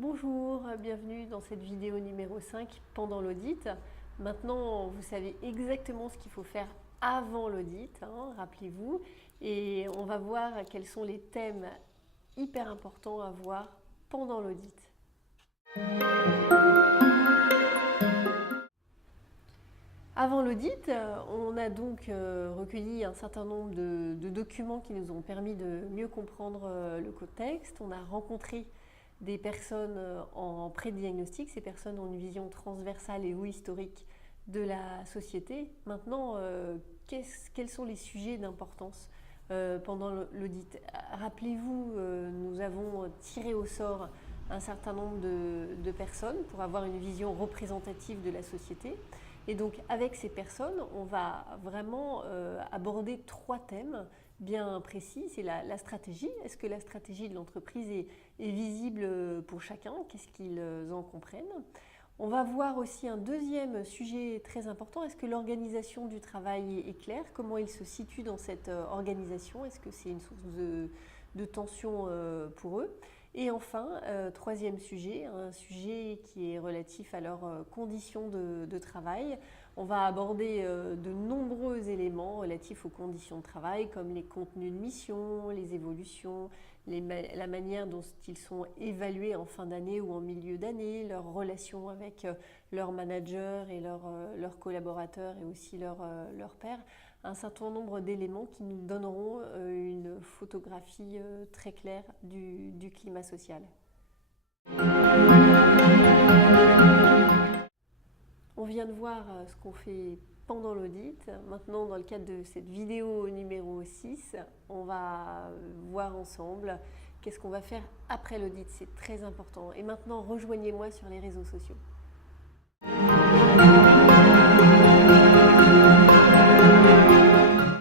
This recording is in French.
Bonjour, bienvenue dans cette vidéo numéro 5 pendant l'audit. Maintenant, vous savez exactement ce qu'il faut faire avant l'audit, rappelez-vous, et on va voir quels sont les thèmes hyper importants à voir pendant l'audit. Avant l'audit, on a donc recueilli un certain nombre de documents qui nous ont permis de mieux comprendre le contexte. On a rencontré des personnes en pré-diagnostic. Ces personnes ont une vision transversale et ou historique de la société. Maintenant, quels sont les sujets d'importance pendant l'audit? Rappelez-vous, nous avons tiré au sort un certain nombre de personnes pour avoir une vision représentative de la société. Et donc avec ces personnes, on va vraiment aborder 3 thèmes bien précis. C'est la stratégie. Est-ce que la stratégie de l'entreprise est visible pour chacun? Qu'est-ce qu'ils en comprennent? On va voir aussi un deuxième sujet très important. Est-ce que l'organisation du travail est claire? Comment ils se situent dans cette organisation? Est-ce que c'est une source de tension pour eux? Et enfin, troisième sujet, un sujet qui est relatif à leurs conditions de travail. On va aborder de nombreux éléments relatifs aux conditions de travail, comme les contenus de mission, les évolutions, la manière dont ils sont évalués en fin d'année ou en milieu d'année, leurs relations avec leurs managers et leurs collaborateurs et aussi leurs pairs. Un certain nombre d'éléments qui nous donneront une photographie très claire du climat social. On vient de voir ce qu'on fait pendant l'audit. Maintenant, dans le cadre de cette vidéo numéro 6, on va voir ensemble qu'est-ce qu'on va faire après l'audit. C'est très important. Et maintenant, rejoignez-moi sur les réseaux sociaux.